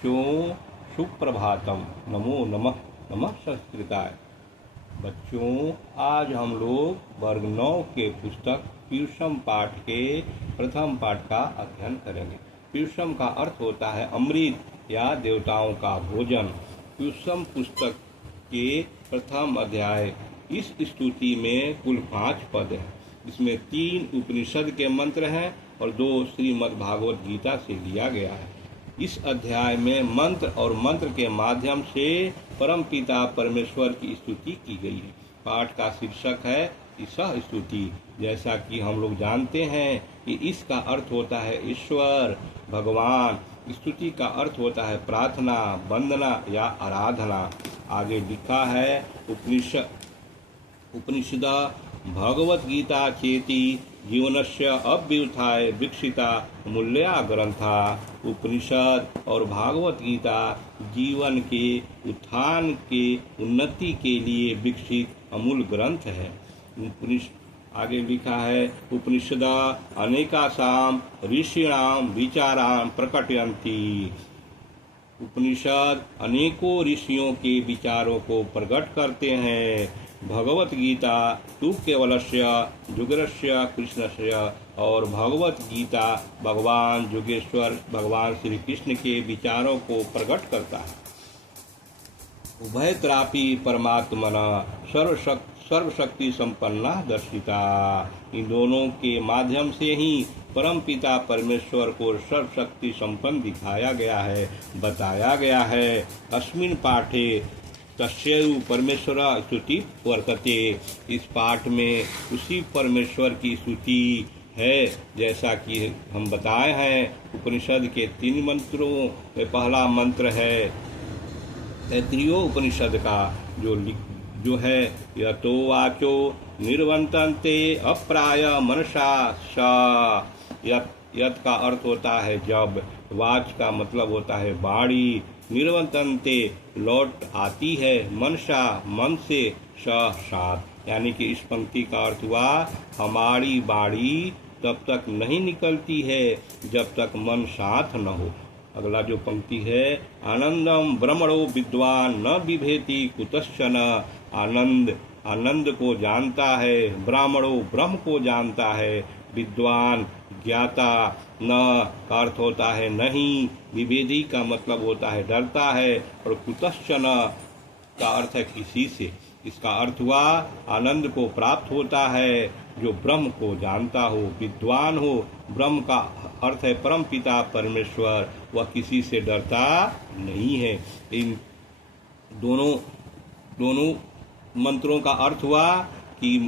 बच्चों सुप्रभातम, नमो नमः, नमः संस्कृताय। बच्चों, आज हम लोग वर्ग 9 के पुस्तक पीयूषम पाठ के प्रथम पाठ का अध्ययन करेंगे। पीयूषम का अर्थ होता है अमृत या देवताओं का भोजन। पीयूषम पुस्तक के प्रथम अध्याय। इस स्तुति में कुल 5 पद हैं। इसमें 3 उपनिषद के मंत्र हैं और 2 श्रीमद् भागवत गीता से लिया गया है। इस अध्याय में मंत्र और मंत्र के माध्यम से परमपिता परमेश्वर की स्तुति की गई है। पाठ का शीर्षक है ईशः स्तुति। जैसा कि हम लोग जानते हैं कि इसका अर्थ होता है ईश्वर, भगवान। स्तुति का अर्थ होता है प्रार्थना, वंदना या आराधना। आगे लिखा है उपनिषद भगवत गीता चेति जीवनस्य अभ्युत्थाय विकसिता मूल्या ग्रंथा। उपनिषद और भागवत गीता जीवन के उत्थान के उन्नति के लिए विकसित अमूल ग्रंथ है। आगे लिखा है उपनिषद अनेकासाम ऋषीणाम विचारान प्रकटयन्ति। उपनिषद अनेकों ऋषियों के विचारों को प्रकट करते हैं। भगवत गीता तु केवलस्य जुगरस्य कृष्णस्य। और भगवत गीता भगवान जुगेश्वर भगवान श्री कृष्ण के विचारों को प्रकट करता है। उभयत्रापि परमात्मना सर्वशक्ति संपन्ना दर्शिता। इन दोनों के माध्यम से ही परमपिता परमेश्वर को सर्वशक्ति संपन्न दिखाया गया है, बताया गया है। अस्मिन् पाठे तस्यैव परमेश्वर स्तुति वर्तते। इस पाठ में उसी परमेश्वर की स्तुति है। जैसा कि हम बताए हैं उपनिषद के 3 मंत्रों में पहला मंत्र है तैत्तिरीय उपनिषद का जो है यतो वाचो निर्वंतन्ते अप्राय मनसा स। यत का अर्थ होता है जब, वाच का मतलब होता है वाणी, निर्वंतन्ते लौट आती है, मनसा मन से, साथ। यानी कि इस पंक्ति का अर्थ हुआ हमारी वाणी तब तक नहीं निकलती है जब तक मन साथ न हो। अगला जो पंक्ति है आनंदम ब्रह्मणो विद्वान न बिभेति कुतश्चन। आनंद को जानता है, ब्राह्मणो ब्रह्म को जानता है, विद्वान ज्ञाता, न का अर्थ होता है नहीं, विभेदी का मतलब होता है डरता है, और कुतश्चन का अर्थ है किसी से। इसका अर्थ हुआ आनंद को प्राप्त होता है जो ब्रह्म को जानता हो, विद्वान हो। ब्रह्म का अर्थ है परम पिता परमेश्वर, वह किसी से डरता नहीं है। इन दोनों मंत्रों का अर्थ हुआ कि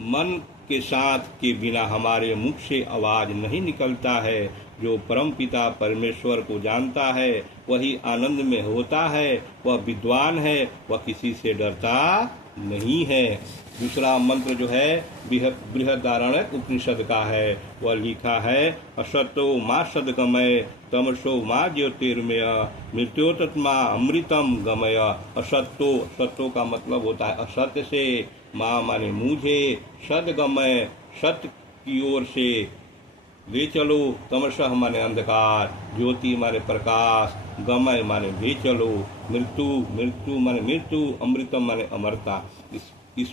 मन के साथ के बिना हमारे मुख से आवाज नहीं निकलता है। जो परम पिता परमेश्वर को जानता है वही आनंद में होता है, वह विद्वान है, वह किसी से डरता नहीं है। दूसरा मंत्र जो है बृहदारण्यक उपनिषद का है। वह लिखा है असतो मा सद्गमय तमसो मा ज्योतिर्मय मृत्योतत्मा अमृतम गमय। सत्तो का मतलब होता है असत्य से, माँ माने मुझे, सदगमय सत्य की ओर से ले चलो, तमसः माने अंधकार, ज्योति माने प्रकाश, गमय माने ले चलो, मृत्यु माने मृत्यु, अमृतम माने अमरता। इस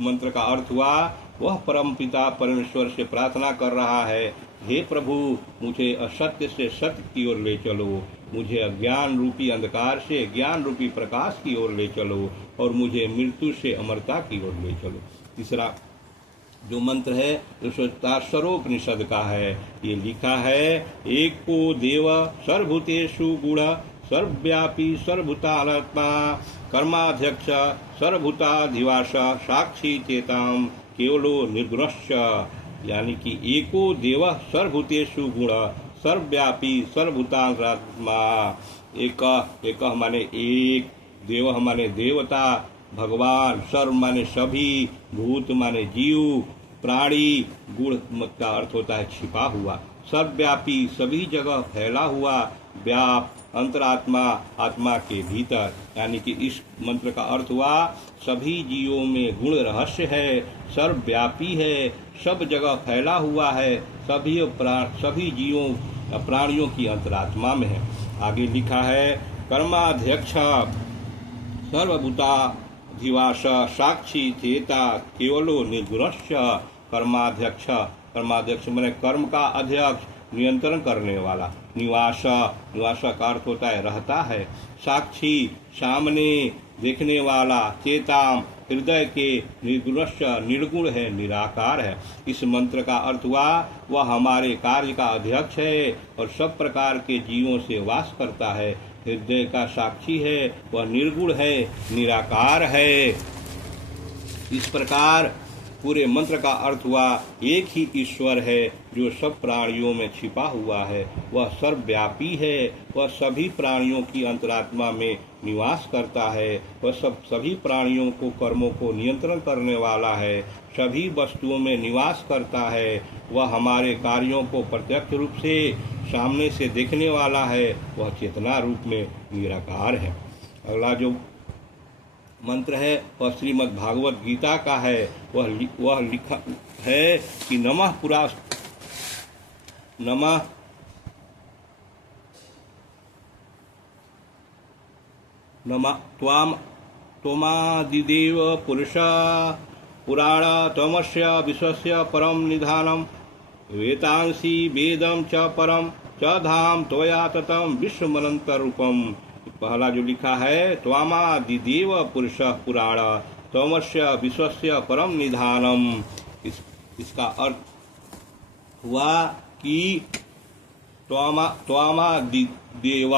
मंत्र का अर्थ हुआ वह परम पिता परमेश्वर से प्रार्थना कर रहा है, हे प्रभु मुझे असत्य से सत्य की ओर ले चलो, मुझे अज्ञान रूपी अंधकार से ज्ञान रूपी प्रकाश की ओर ले चलो, और मुझे मृत्यु से अमरता की ओर ले चलो। तीसरा जो मंत्र है ऋषोत्तरोपनिषद का है। ये लिखा है एको देव सर्वभूतेषु गुण सर्वव्यापी सर्वभूतात्मा कर्माध्यक्ष सर्वभूताधिवास साक्षी चेताम केवलो निर्गुणश्च। यानी कि एको देव सर्वभूतेषु गुण सर्वव्यापी सर्वभूतात्मा। एक माने एक, देव माने देवता, भगवान, सर्व माने सभी, भूत माने जीव, प्राणी, गुण का अर्थ होता है छिपा हुआ, सर्वव्यापी सभी जगह फैला हुआ, व्याप अंतरात्मा आत्मा के भीतर। यानी कि इस मंत्र का अर्थ हुआ सभी जीवों में गुण रहस्य है, सर्वव्यापी है, सब जगह फैला हुआ है, सभी जीवों प्राणियों की अंतरात्मा में है। आगे लिखा है, कर्माध्यक्ष सर्वभूताधिवास साक्षी चेता केवलो निर्गुणस्य। कर्माध्यक्ष, कर्माध्यक्ष मैंने कर्म का अध्यक्ष, नियंत्रण करने वाला। निवास, निवास का अर्थ होता है रहता है। साक्षी, सामने देखने वाला। चेताम, हृदय के। निर्गुणस्य, निर्गुण है, निराकार है। इस मंत्र का अर्थ हुआ वह हमारे कार्य का अध्यक्ष है और सब प्रकार के जीवों से वास करता है। हृदय का साक्षी है, वह निर्गुण है, निराकार है। इस प्रकार पूरे मंत्र का अर्थ हुआ एक ही ईश्वर है जो सब प्राणियों में छिपा हुआ है। वह सर्वव्यापी है, वह सभी प्राणियों की अंतरात्मा में निवास करता है। वह सभी प्राणियों को कर्मों को नियंत्रण करने वाला है, सभी वस्तुओं में निवास करता है। वह हमारे कार्यों को प्रत्यक्ष रूप से सामने से देखने वाला है, वह चेतना रूप में निराकार है। अगला जो मंत्र है वह श्रीमद् भागवत गीता का है। वह लिखा है कि नमः त्वामादिदेव पुरुष पुराण त्वमस्य विश्वस्य परम निधानम वेतांसी वेदम च परम च धाम त्वया ततम विश्वमनंत रूपम। पहला जो लिखा है, त्वामादिदेव पुरुष पुराण त्वमस्य विश्वस्य परम निधानम। इसका अर्थ हुआ कि त्वामादिदेव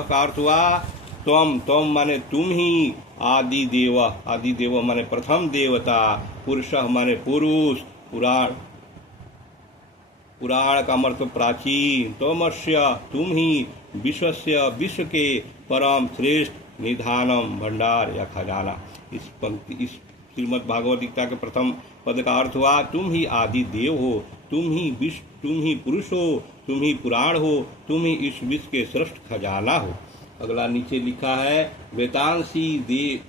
का अर्थ हुआ त्वम माने तुम ही। आदि देव माने प्रथम देवता। पुरुष माने पुरुष। पुराण का मतलब प्राचीन। तमस्य तुम ही। विश्वस्य विश्व के। परम श्रेष्ठ। निधानम भंडार या खजाना। इस श्रीमद् भागवत गीता के प्रथम पद का अर्थ हुआ तुम ही आदि देव हो, तुम ही विश्व, तुम ही पुरुष हो, तुम ही पुराण हो, तुम ही इस विश्व के श्रेष्ठ खजाना हो। अगला नीचे लिखा है, वेतांसी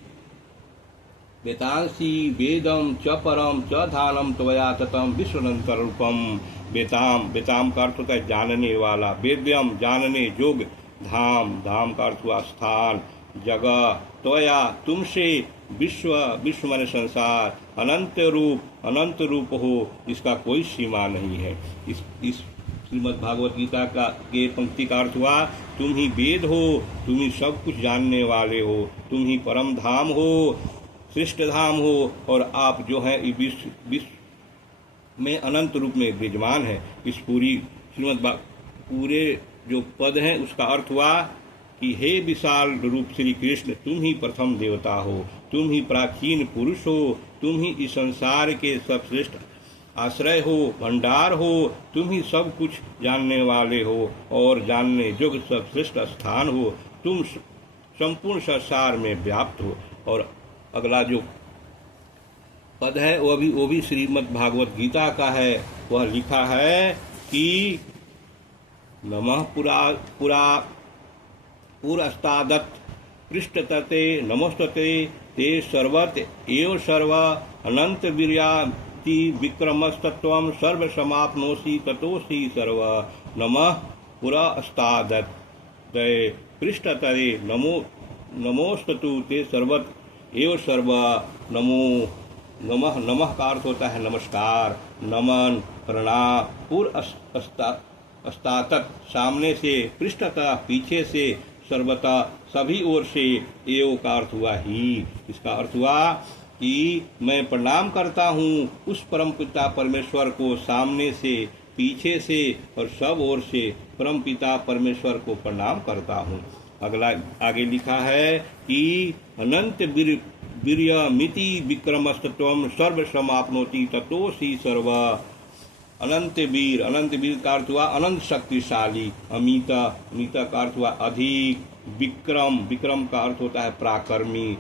वेदम च परम च धानम त्वया ततम विश्वनंतर रूपम। वेताम का अर्थ होता है जानने वाला। वेद्यम जानने योग्य। धाम का अर्थ हुआ स्थान, जगह। त्वया तुमसे। विश्व माने संसार। अनंत रूप हो, इसका कोई सीमा नहीं है। इस श्रीमद् भागवत गीता के पंक्ति का अर्थ हुआ तुम ही वेद हो, तुम ही सब कुछ जानने वाले हो, तुम ही परम धाम हो, श्रेष्ठ धाम हो, और आप जो है विश्व में अनंत रूप में विराजमान है। इस पूरे जो पद है उसका अर्थ हुआ कि हे विशाल रूप श्री कृष्ण, तुम ही प्रथम देवता हो, तुम ही प्राचीन पुरुष हो, तुम ही इस संसार के सबश्रेष्ठ आश्रय हो, भंडार हो, तुम ही सब कुछ जानने वाले हो और जानने योग्य सबश्रेष्ठ स्थान हो, तुम संपूर्ण संसार में व्याप्त हो। और अगला जो पद है वो भी श्रीमद् भागवत गीता का है। वह लिखा है कि नमः पुरस्तादत् पृष्ठतते नमोस्तते ते सर्वत एव सर्व अनंत वीर्याति विक्रमस्तत्वं सर्व समाप्नोषि ततोषि सर्व। नमः पुरस्तादत् ते पृष्ठतते नमोस्ततु ते सर्वत एव सर्व। नमः का अर्थ होता है नमस्कार, नमन, प्रणाम। पुरस्तादत् सामने से, पृष्ठतः पीछे से, सर्वथा सभी ओर से, एव का अर्थ हुआ ही। इसका अर्थ हुआ कि मैं प्रणाम करता हूँ उस परम पिता परमेश्वर को सामने से, पीछे से और सब ओर से परम पिता परमेश्वर को प्रणाम करता हूँ। अगला आगे लिखा है कि अनंत वीर्यमिति विक्रमस्तत्वं सर्व समाप्नोति ततोषि सर्व। अनंत वीर का अर्थ हुआ अनंत शक्तिशाली। अमित का अर्थ हुआ अधिक। विक्रम का अर्थ होता है पराक्रमी।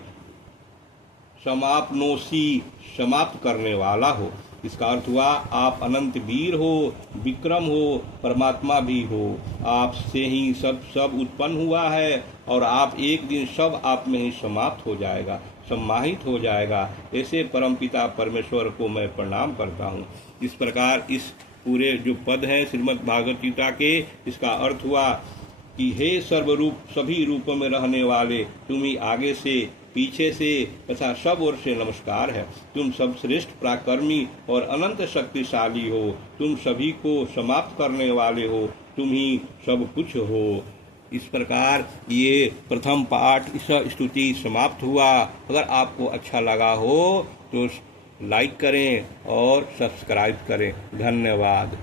समाप्नोषि समाप्त करने वाला हो। इसका अर्थ हुआ आप अनंत वीर हो, विक्रम हो, परमात्मा भी हो। आपसे ही सब उत्पन्न हुआ है और आप एक दिन सब आप में ही समाप्त हो जाएगा, सम्माहित हो जाएगा। ऐसे परमपिता परमेश्वर को मैं प्रणाम करता हूँ। इस प्रकार इस पूरे जो पद हैं श्रीमद् भागवत गीता के, इसका अर्थ हुआ कि हे सर्वरूप सभी रूपों में रहने वाले, तुम्ही आगे से पीछे से तथा सब ओर से नमस्कार है। तुम सब श्रेष्ठ पराक्रमी और अनंत शक्तिशाली हो। तुम सभी को समाप्त करने वाले हो। तुम ही सब कुछ हो। इस प्रकार ये प्रथम पाठ इस स्तुति समाप्त हुआ। अगर आपको अच्छा लगा हो तो लाइक करें और सब्सक्राइब करें। धन्यवाद।